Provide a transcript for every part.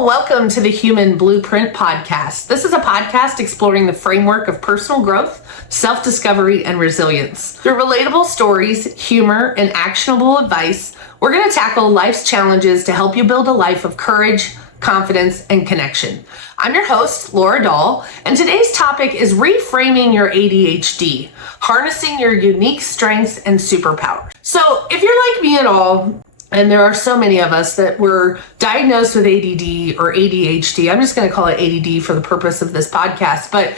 Hello, welcome to the Human Blueprint Podcast. This is a podcast exploring the framework of personal growth, self-discovery, and resilience. Through relatable stories, humor, and actionable advice, we're going to tackle life's challenges to help you build a life of courage, confidence, and connection. I'm your host, Laura Dahl, and today's topic is reframing your ADHD, harnessing your unique strengths and superpowers. So if you're like me at all, and there are so many of us that were diagnosed with ADD or ADHD. I'm just going to call it ADD for the purpose of this podcast. But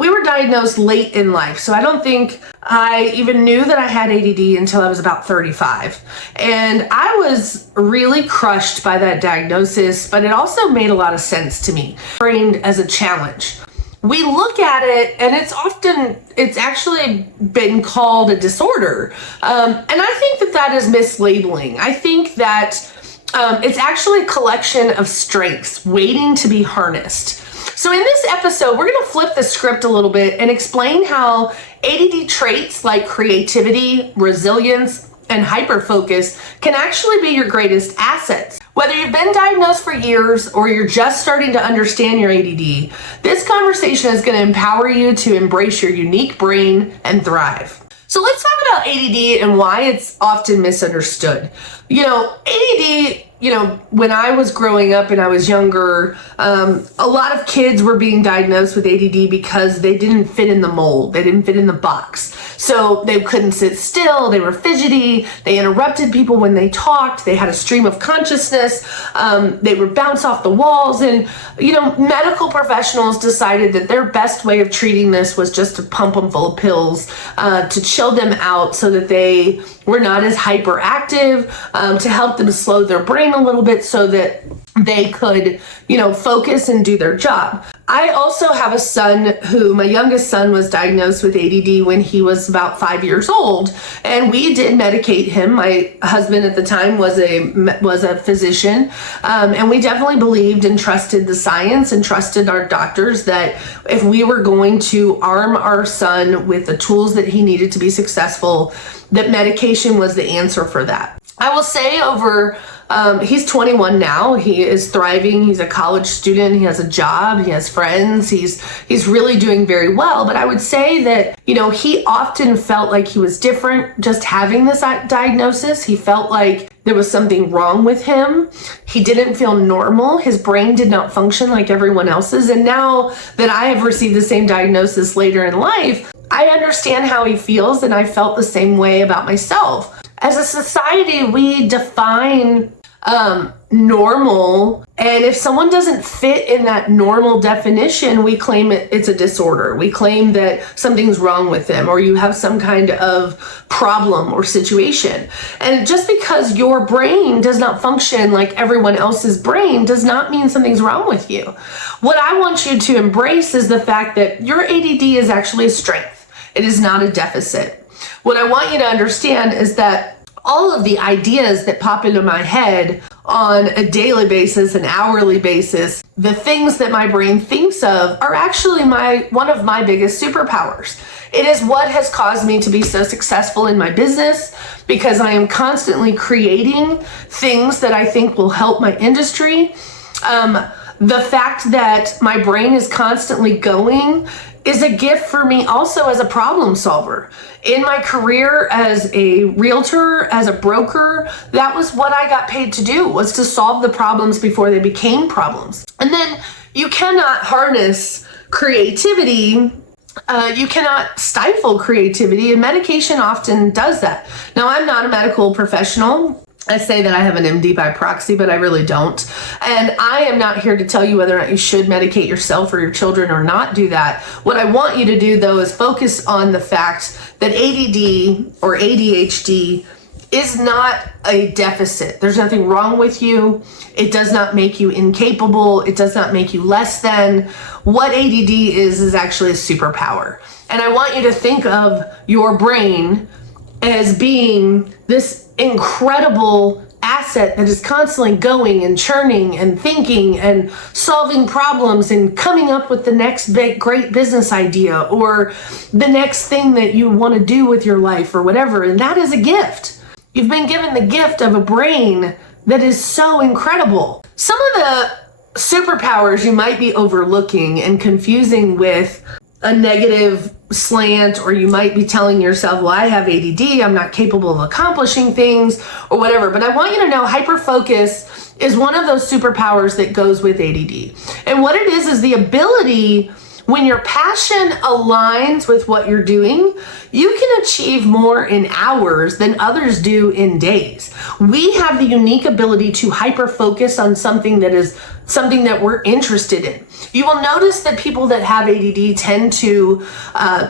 we were diagnosed late in life. So I don't think I even knew that I had ADD until I was about 35. And I was really crushed by that diagnosis, but it also made a lot of sense to me, framed as a challenge. We look at it and it's actually been called a disorder. And I think that is mislabeling. I think that it's actually a collection of strengths waiting to be harnessed. So in this episode, we're going to flip the script a little bit and explain how ADD traits like creativity, resilience, and hyperfocus can actually be your greatest assets. Whether you've been diagnosed for years or you're just starting to understand your ADD, this conversation is going to empower you to embrace your unique brain and thrive. So let's talk about ADD and why it's often misunderstood. ADD, when I was growing up and I was younger, a lot of kids were being diagnosed with ADD because they didn't fit in the mold. They didn't fit in the box. So they couldn't sit still. They were fidgety. They interrupted people when they talked. They had a stream of consciousness. They would bounce off the walls. And, medical professionals decided that their best way of treating this was just to pump them full of pills, to chill them out so that they were not as hyperactive, to help them slow their brain a little bit so that they could, focus and do their job. I also have a son my youngest son was diagnosed with ADD when he was about 5 years old, and we did medicate him. My husband at the time was a physician, and we definitely believed and trusted the science and trusted our doctors that if we were going to arm our son with the tools that he needed to be successful, that medication was the answer for that. I will say he's 21 now. He is thriving. He's a college student. He has a job. He has friends. He's really doing very well. But I would say that, he often felt like he was different just having this diagnosis. He felt like there was something wrong with him. He didn't feel normal. His brain did not function like everyone else's. And now that I have received the same diagnosis later in life, I understand how he feels, and I felt the same way about myself. As a society, we define normal, and if someone doesn't fit in that normal definition, we claim it's a disorder. We claim that something's wrong with them, or you have some kind of problem or situation. And just because your brain does not function like everyone else's brain does not mean something's wrong with you. What I want you to embrace is the fact that your ADD is actually a strength. It is not a deficit. What I want you to understand is that all of the ideas that pop into my head on a daily basis, an hourly basis, the things that my brain thinks of are actually one of my biggest superpowers. It is what has caused me to be so successful in my business, because I am constantly creating things that I think will help my industry. The fact that my brain is constantly going is a gift for me also as a problem solver. In my career as a realtor, as a broker, that was what I got paid to do, was to solve the problems before they became problems. And then you cannot harness creativity. You cannot stifle creativity, and medication often does that. Now, I'm not a medical professional. I say that I have an MD by proxy, but I really don't. And I am not here to tell you whether or not you should medicate yourself or your children or not do that. What I want you to do, though, is focus on the fact that ADD or ADHD is not a deficit. There's nothing wrong with you. It does not make you incapable. It does not make you less than. What ADD is actually a superpower. And I want you to think of your brain as being this incredible asset that is constantly going and churning and thinking and solving problems and coming up with the next big great business idea or the next thing that you want to do with your life or whatever. And that is a gift. You've been given the gift of a brain that is so incredible. Some of the superpowers you might be overlooking and confusing with a negative slant, or you might be telling yourself, well, I have ADD, I'm not capable of accomplishing things or whatever. But I want you to know hyperfocus is one of those superpowers that goes with ADD. And what it is the ability, when your passion aligns with what you're doing, you can achieve more in hours than others do in days. We have the unique ability to hyper-focus on something that we're interested in. You will notice that people that have ADD tend to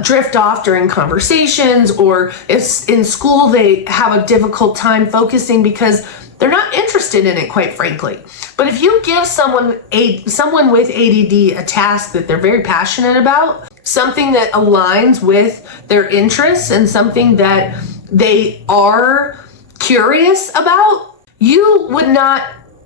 drift off during conversations, or if in school they have a difficult time focusing because they're not interested in it, quite frankly. But if you give someone with ADD a task that they're very passionate about, something that aligns with their interests and something that they are curious about, you would not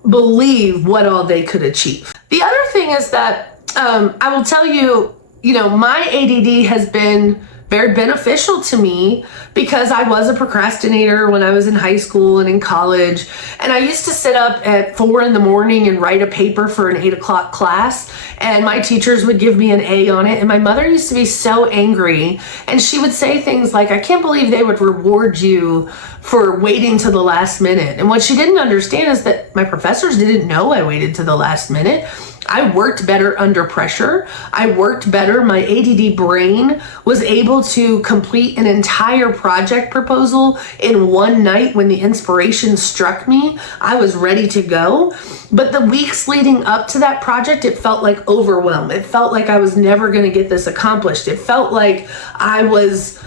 believe what all they could achieve. The other thing is that I will tell you, my ADD has been very beneficial to me because I was a procrastinator when I was in high school and in college. And I used to sit up at 4 a.m. and write a paper for an 8 o'clock class. And my teachers would give me an A on it. And my mother used to be so angry. And she would say things like, I can't believe they would reward you for waiting to the last minute. And what she didn't understand is that my professors didn't know I waited to the last minute. I worked better under pressure. I worked better. My ADD brain was able to complete an entire project proposal in one night. When the inspiration struck me, I was ready to go. But the weeks leading up to that project, it felt like overwhelm. It felt like I was never going to get this accomplished. It felt like I was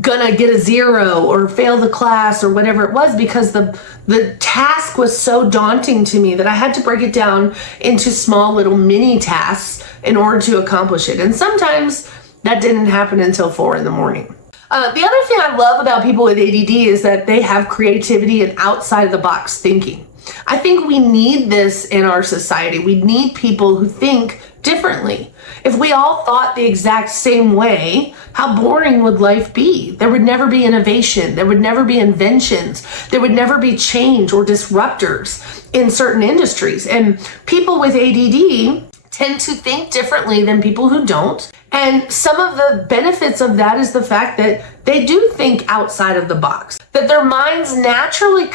gonna get a 0 or fail the class or whatever it was, because the task was so daunting to me that I had to break it down into small little mini tasks in order to accomplish it. And sometimes that didn't happen until 4 a.m. The other thing I love about people with ADD is that they have creativity and outside of the box thinking. I think we need this in our society. We need people who think differently. If we all thought the exact same way, how boring would life be? There would never be innovation. There would never be inventions. There would never be change or disruptors in certain industries. And people with ADD tend to think differently than people who don't. And some of the benefits of that is the fact that they do think outside of the box, that their minds naturally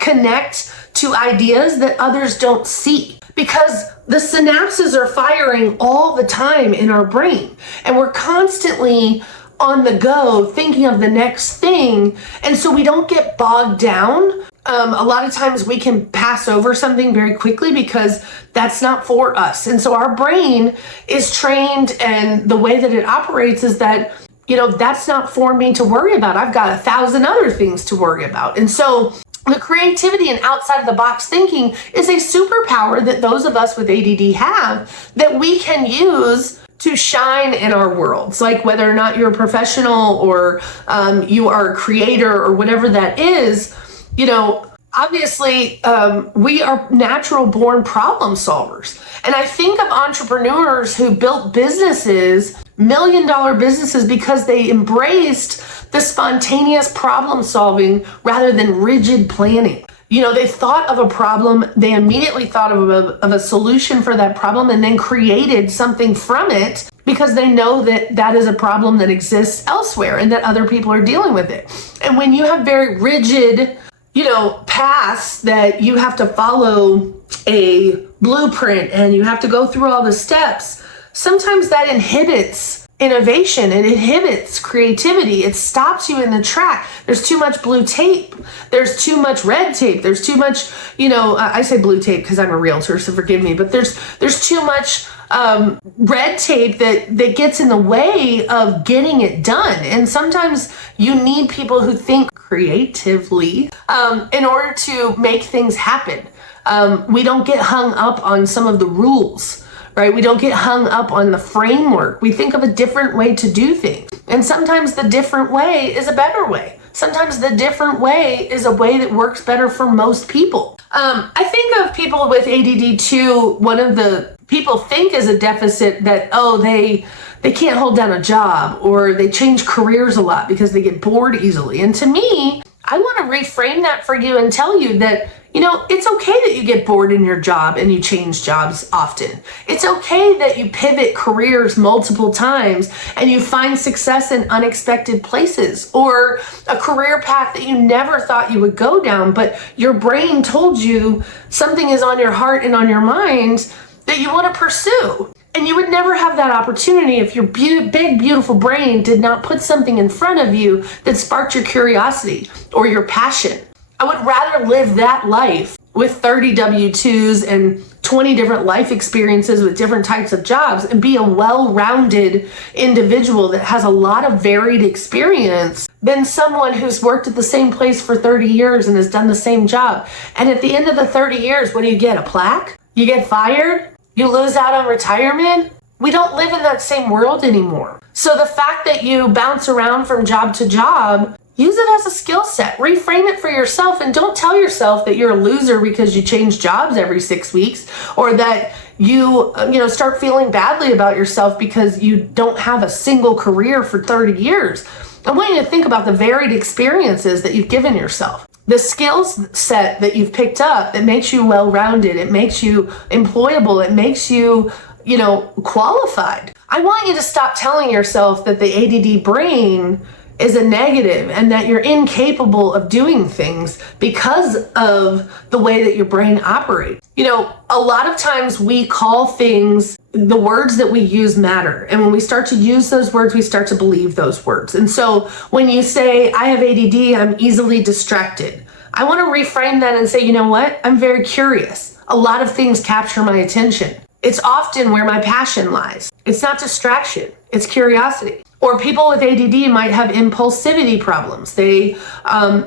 connect to ideas that others don't see, because the synapses are firing all the time in our brain, and we're constantly on the go thinking of the next thing. And so we don't get bogged down. A lot of times we can pass over something very quickly because that's not for us. And so our brain is trained, and the way that it operates is that, that's not for me to worry about. I've got 1,000 other things to worry about. And so the creativity and outside of the box thinking is a superpower that those of us with ADD have, that we can use to shine in our worlds. Like whether or not you're a professional or you are a creator or whatever that is, obviously we are natural born problem solvers. And I think of entrepreneurs who built businesses, $1 million businesses, because they embraced the spontaneous problem solving rather than rigid planning. They thought of a problem, they immediately thought of a solution for that problem, and then created something from it because they know that that is a problem that exists elsewhere and that other people are dealing with it. And when you have very rigid, paths that you have to follow a blueprint and you have to go through all the steps, sometimes that inhibits innovation, it inhibits creativity, it stops you in the track. There's too much blue tape, there's too much red tape, there's too much, I say blue tape because I'm a realtor, so forgive me, but there's too much red tape that gets in the way of getting it done. And sometimes you need people who think creatively in order to make things happen. We don't get hung up on some of the rules, right? We don't get hung up on the framework. We think of a different way to do things. And sometimes the different way is a better way. Sometimes the different way is a way that works better for most people. I think of people with ADD too, one of the people think is a deficit that, they can't hold down a job, or they change careers a lot because they get bored easily. And to me, I want to reframe that for you and tell you that It's okay that you get bored in your job and you change jobs often. It's okay that you pivot careers multiple times and you find success in unexpected places, or a career path that you never thought you would go down, but your brain told you something is on your heart and on your mind that you want to pursue. And you would never have that opportunity if your big, beautiful brain did not put something in front of you that sparked your curiosity or your passion. I would rather live that life with 30 W-2s and 20 different life experiences with different types of jobs and be a well-rounded individual that has a lot of varied experience than someone who's worked at the same place for 30 years and has done the same job. And at the end of the 30 years, what do you get? A plaque? You get fired? You lose out on retirement? We don't live in that same world anymore. So the fact that you bounce around from job to job, use it as a skill set. Reframe it for yourself, and don't tell yourself that you're a loser because you change jobs every 6 weeks, or that you start feeling badly about yourself because you don't have a single career for 30 years. I want you to think about the varied experiences that you've given yourself. The skills set that you've picked up that makes you well-rounded, it makes you employable, it makes you, qualified. I want you to stop telling yourself that the ADD brain is a negative and that you're incapable of doing things because of the way that your brain operates. A lot of times we call things, the words that we use matter. And when we start to use those words, we start to believe those words. And so when you say, I have ADD, I'm easily distracted, I want to reframe that and say, you know what? I'm very curious. A lot of things capture my attention. It's often where my passion lies. It's not distraction, it's curiosity. Or people with ADD might have impulsivity problems. They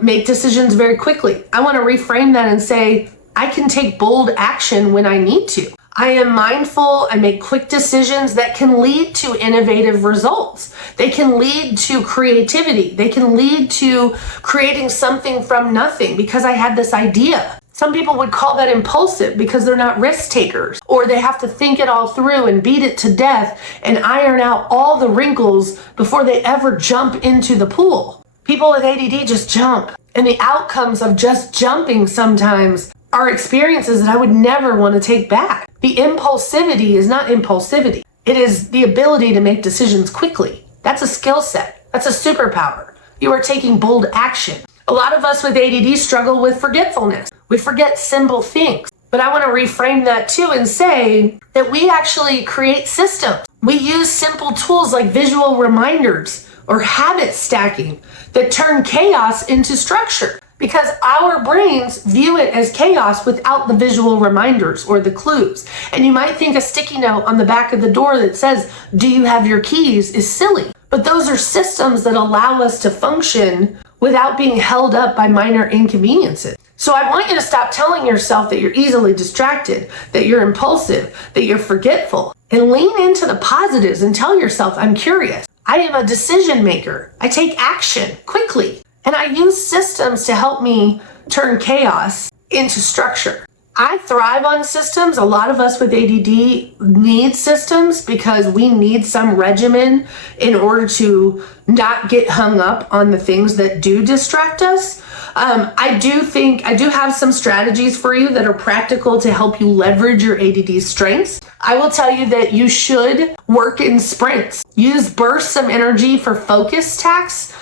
make decisions very quickly. I want to reframe that and say, I can take bold action when I need to. I am mindful. I make quick decisions that can lead to innovative results. They can lead to creativity. They can lead to creating something from nothing because I had this idea. Some people would call that impulsive because they're not risk takers, or they have to think it all through and beat it to death and iron out all the wrinkles before they ever jump into the pool. People with ADD just jump, and the outcomes of just jumping sometimes are experiences that I would never want to take back. The impulsivity is not impulsivity. It is the ability to make decisions quickly. That's a skill set. That's a superpower. You are taking bold action. A lot of us with ADD struggle with forgetfulness. We forget simple things. But I want to reframe that too and say that we actually create systems. We use simple tools like visual reminders or habit stacking that turn chaos into structure, because our brains view it as chaos without the visual reminders or the clues. And you might think a sticky note on the back of the door that says, "Do you have your keys?" is silly. But those are systems that allow us to function without being held up by minor inconveniences. So I want you to stop telling yourself that you're easily distracted, that you're impulsive, that you're forgetful, and lean into the positives and tell yourself, I'm curious. I am a decision maker. I take action quickly, and I use systems to help me turn chaos into structure. I thrive on systems. A lot of us with ADD need systems because we need some regimen in order to not get hung up on the things that do distract us. I do have some strategies for you that are practical to help you leverage your ADD strengths. I will tell you that you should work in sprints. Use bursts of energy for focus tasks,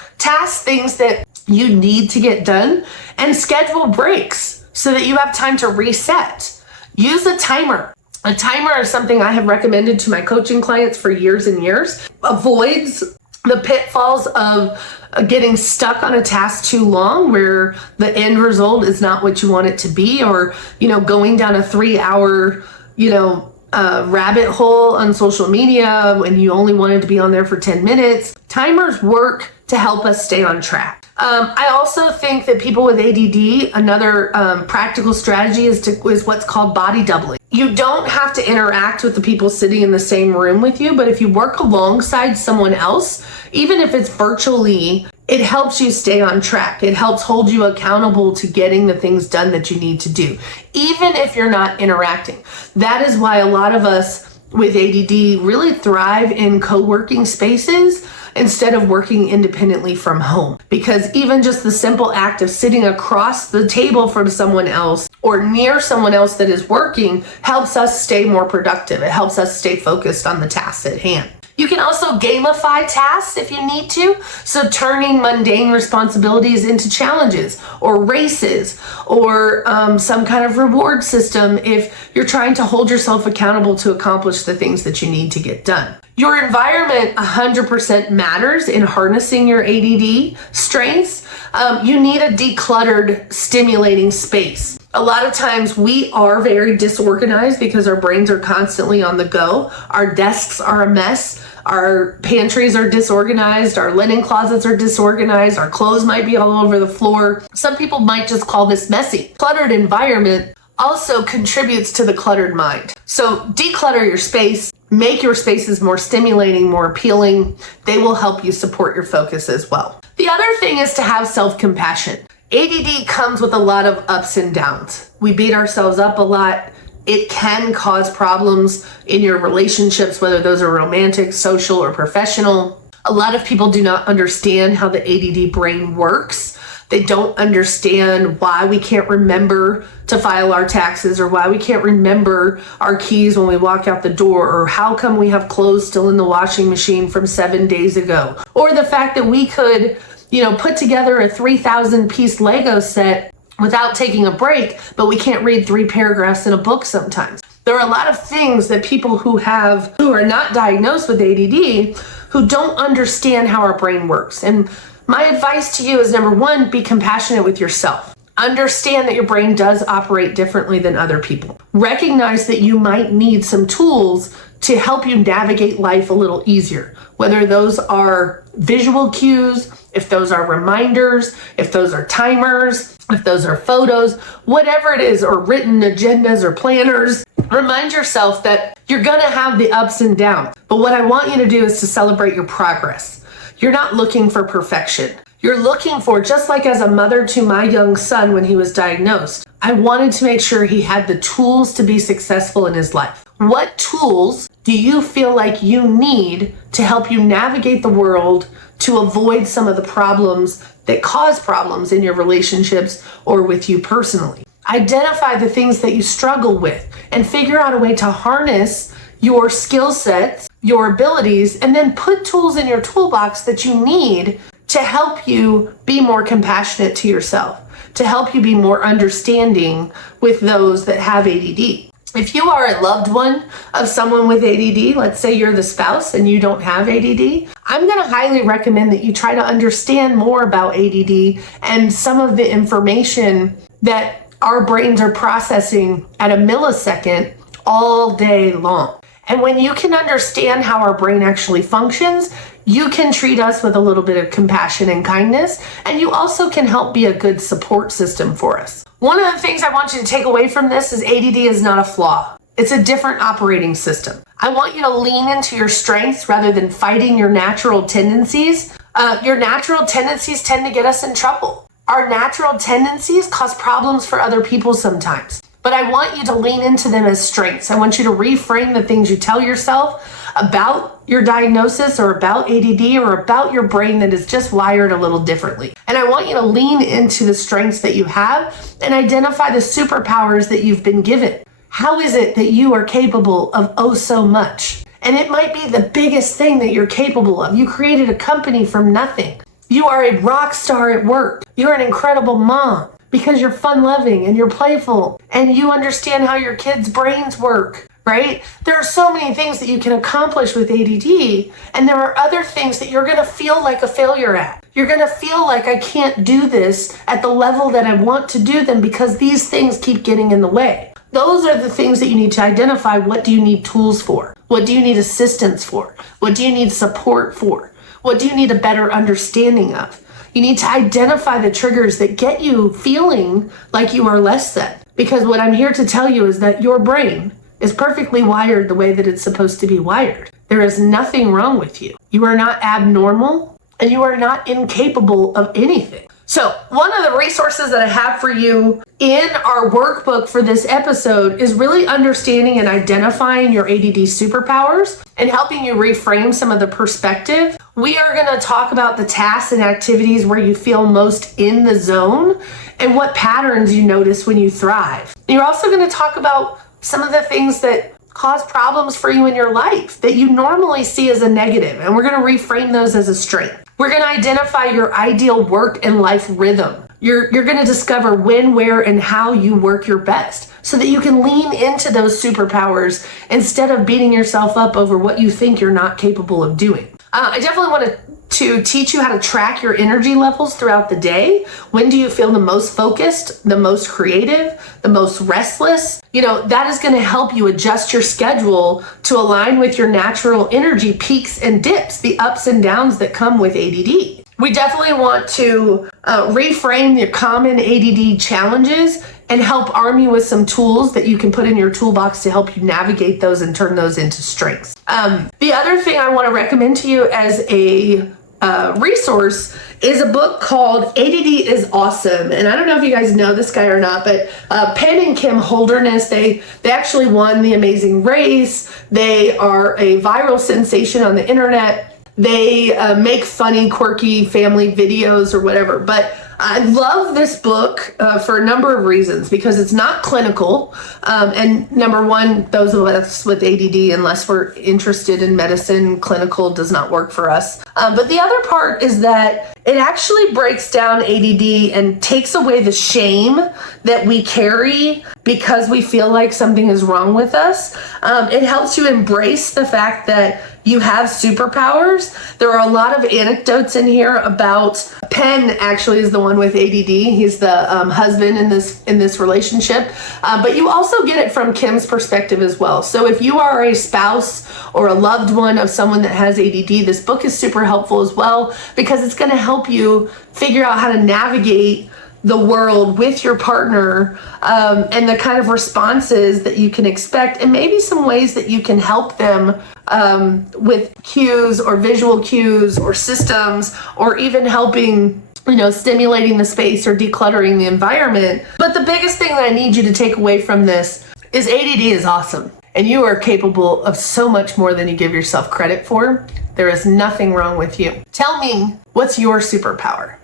things that you need to get done, and schedule breaks so that you have time to reset. Use a timer. A timer is something I have recommended to my coaching clients for years and years. Avoids the pitfalls of getting stuck on a task too long where the end result is not what you want it to be, or going down a 3-hour rabbit hole on social media when you only wanted to be on there for 10 minutes. Timers work to help us stay on track. I also think that people with ADD, another practical strategy is what's called body doubling. You don't have to interact with the people sitting in the same room with you, but if you work alongside someone else, even if it's virtually, it helps you stay on track. It helps hold you accountable to getting the things done that you need to do, even if you're not interacting. That is why a lot of us with ADD really thrive in co-working spaces. instead of working independently from home. Because even just the simple act of sitting across the table from someone else or near someone else that is working helps us stay more productive. It helps us stay focused on the tasks at hand. You can also gamify tasks if you need to. So turning mundane responsibilities into challenges or races or some kind of reward system if you're trying to hold yourself accountable to accomplish the things that you need to get done. Your environment 100% matters in harnessing your ADD strengths. You need a decluttered, stimulating space. A lot of times we are very disorganized because our brains are constantly on the go. Our desks are a mess. Our pantries are disorganized. Our linen closets are disorganized. Our clothes might be all over the floor. Some people might just call this messy. Cluttered environment also contributes to the cluttered mind. So declutter your space. Make your spaces more stimulating, more appealing. They will help you support your focus as well. The other thing is to have self-compassion. ADD comes with a lot of ups and downs. We beat ourselves up a lot. It can cause problems in your relationships, whether those are romantic, social, or professional. A lot of people do not understand how the ADD brain works. They don't understand why we can't remember to file our taxes or why we can't remember our keys when we walk out the door or how come we have clothes still in the washing machine from 7 days ago. Or the fact that we could, put together a 3,000 piece Lego set without taking a break, but we can't read 3 paragraphs in a book sometimes. There are a lot of things that people who are not diagnosed with ADD who don't understand how our brain works. And my advice to you is, number one, be compassionate with yourself. Understand that your brain does operate differently than other people. Recognize that you might need some tools to help you navigate life a little easier, whether those are visual cues, if those are reminders, if those are timers, if those are photos, whatever it is, or written agendas or planners. Remind yourself that you're going to have the ups and downs. But what I want you to do is to celebrate your progress. You're not looking for perfection. You're looking for, just like as a mother to my young son when he was diagnosed, I wanted to make sure he had the tools to be successful in his life. What tools do you feel like you need to help you navigate the world to avoid some of the problems that cause problems in your relationships or with you personally? Identify the things that you struggle with and figure out a way to harness your skill sets, your abilities, and then put tools in your toolbox that you need to help you be more compassionate to yourself, to help you be more understanding with those that have ADD. If you are a loved one of someone with ADD, let's say you're the spouse and you don't have ADD, I'm going to highly recommend that you try to understand more about ADD and some of the information that our brains are processing at a millisecond all day long. And when you can understand how our brain actually functions, you can treat us with a little bit of compassion and kindness, and you also can help be a good support system for us. One of the things I want you to take away from this is ADD is not a flaw. It's a different operating system. I want you to lean into your strengths rather than fighting your natural tendencies. Your natural tendencies tend to get us in trouble. Our natural tendencies cause problems for other people sometimes. But I want you to lean into them as strengths. I want you to reframe the things you tell yourself about your diagnosis or about ADD or about your brain that is just wired a little differently. And I want you to lean into the strengths that you have and identify the superpowers that you've been given. How is it that you are capable of oh so much? And it might be the biggest thing that you're capable of. You created a company from nothing. You are a rock star at work. You're an incredible mom because you're fun-loving and you're playful and you understand how your kids' brains work, right? There are so many things that you can accomplish with ADD, and there are other things that you're going to feel like a failure at. You're going to feel like I can't do this at the level that I want to do them because these things keep getting in the way. Those are the things that you need to identify. What do you need tools for? What do you need assistance for? What do you need support for? What do you need a better understanding of? You need to identify the triggers that get you feeling like you are less than. Because what I'm here to tell you is that your brain is perfectly wired the way that it's supposed to be wired. There is nothing wrong with you. You are not abnormal and you are not incapable of anything. So one of the resources that I have for you in our workbook for this episode is really understanding and identifying your ADD superpowers and helping you reframe some of the perspective We are going to talk about the tasks and activities where you feel most in the zone and what patterns you notice when you thrive. You're also going to talk about some of the things that cause problems for you in your life that you normally see as a negative, and we're going to reframe those as a strength. We're going to identify your ideal work and life rhythm. You're going to discover when, where, and how you work your best so that you can lean into those superpowers instead of beating yourself up over what you think you're not capable of doing. I definitely want to teach you how to track your energy levels throughout the day. When do you feel the most focused, the most creative, the most restless? That is going to help you adjust your schedule to align with your natural energy peaks and dips, the ups and downs that come with ADD. We definitely want to reframe the common ADD challenges and help arm you with some tools that you can put in your toolbox to help you navigate those and turn those into strengths. The other thing I want to recommend to you as a resource is a book called ADD is Awesome. And I don't know if you guys know this guy or not, but Penn and Kim Holderness, they actually won The Amazing Race. They are a viral sensation on the internet. They make funny, quirky family videos or whatever. But I love this book for a number of reasons, because it's not clinical. And number one, those of us with ADD, unless we're interested in medicine, clinical does not work for us. But the other part is that it actually breaks down ADD and takes away the shame that we carry because we feel like something is wrong with us. It helps you embrace the fact that you have superpowers. There are a lot of anecdotes in here about Penn actually is the one with ADD. He's the husband in this relationship. But you also get it from Kim's perspective as well. So if you are a spouse or a loved one of someone that has ADD, this book is super helpful as well, because it's going to help you figure out how to navigate the world with your partner, and the kind of responses that you can expect, and maybe some ways that you can help them with cues or visual cues or systems, or even helping, stimulating the space or decluttering the environment. But the biggest thing that I need you to take away from this is ADD is awesome, and you are capable of so much more than you give yourself credit for. There is nothing wrong with you. Tell me, what's your superpower?